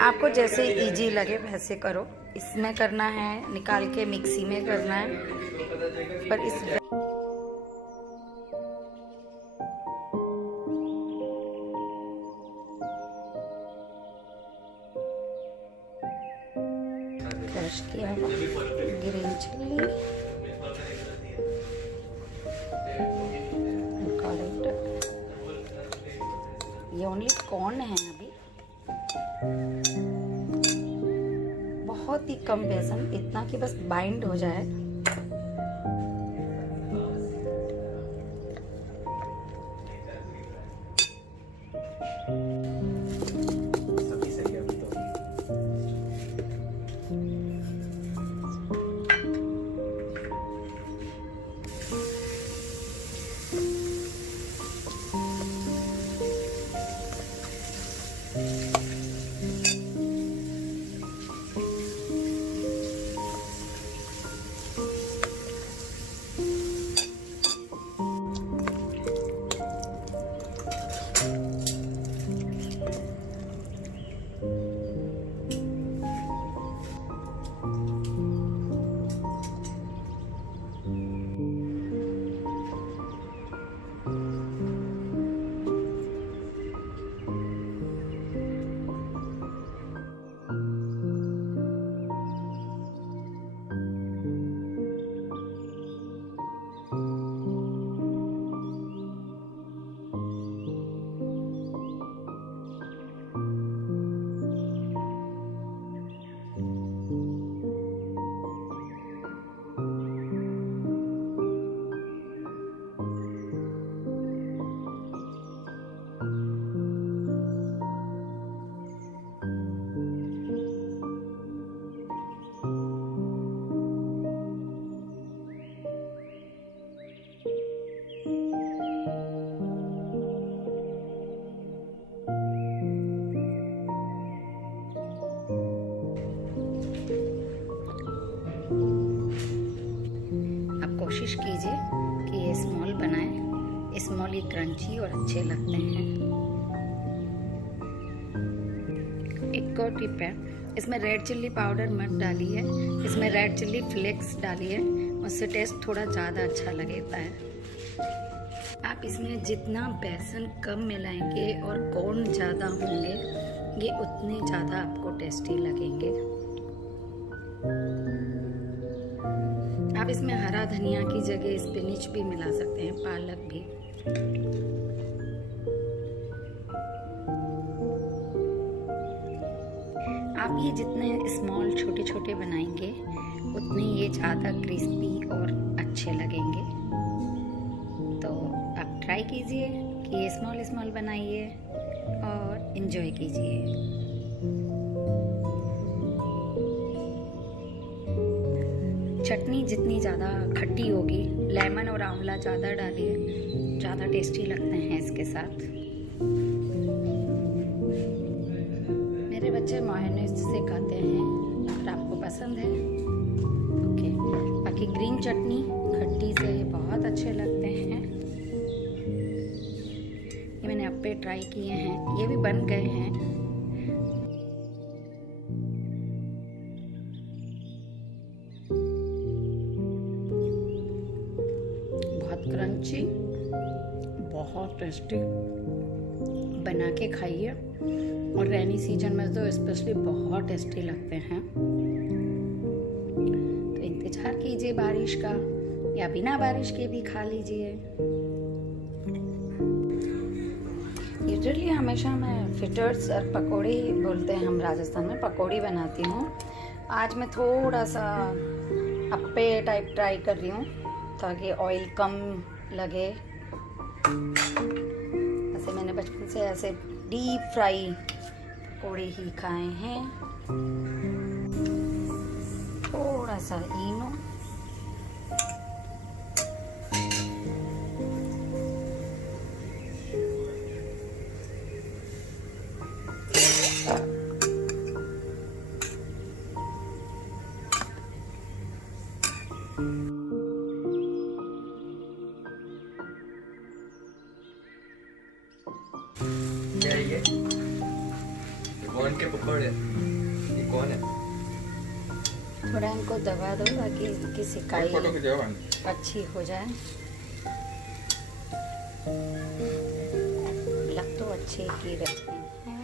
आपको जैसे इजी लगे वैसे करो। इसमें करना है, निकाल के मिक्सी में करना है, पर इस क्रश किया हुआ ग्रीन चिल्ली, ये ओनली कॉर्न है अभी, बहुत ही कम बेसन, इतना कि बस बाइंड हो जाए। कोशिश कीजिए कि ये स्मॉल बनाएं, स्मॉल ही क्रंची और अच्छे लगते हैं। एक और टिप है, इसमें रेड चिल्ली पाउडर मत डालिए, इसमें रेड चिल्ली फ्लेक्स डालिए, उससे टेस्ट थोड़ा ज़्यादा अच्छा लगता है। आप इसमें जितना बेसन कम मिलाएंगे और कॉर्न ज़्यादा होंगे, ये उतने ज़्यादा आपको टेस्टी लगेंगे। आप इसमें हरा धनिया की जगह स्पिनिच भी मिला सकते हैं, पालक भी। आप ये जितने स्मॉल छोटे छोटे बनाएंगे उतने ये ज़्यादा क्रिस्पी और अच्छे लगेंगे। तो आप ट्राई कीजिए कि ये स्मॉल स्मॉल बनाइए और इन्जॉय कीजिए। चटनी जितनी ज़्यादा खट्टी होगी, लेमन और आंवला ज़्यादा डालिए, ज़्यादा टेस्टी लगते हैं इसके साथ। मेरे बच्चे मायोनेज़ से खाते हैं, अगर आपको पसंद है ओके। बाकी ग्रीन चटनी खट्टी से बहुत अच्छे लगते हैं। ये मैंने अप्पे ट्राई किए हैं, ये भी बन गए हैं। क्रंची, बहुत टेस्टी, बना के खाइए। और रेनी सीजन में तो स्पेशली बहुत टेस्टी लगते हैं। तो इंतज़ार कीजिए बारिश का, या बिना बारिश के भी खा लीजिए। यूजुअली हमेशा मैं फ्रिटर्स और पकौड़ी बोलते हैं हम राजस्थान में, पकौड़ी बनाती हूँ। आज मैं थोड़ा सा अप्पे टाइप ट्राई कर रही हूँ ताकि ऑयल कम लगे। ऐसे मैंने बचपन से ऐसे डीप फ्राई पकौड़े ही खाए हैं। थोड़ा सा इनो, कौन के पकौड़े? ये कौन है? थोड़ा इनको दबा दो ताकि इनकी सिकाई फोटो खिंचाओ। अच्छी हो जाए। लग तो अच्छे ही रहते हैं।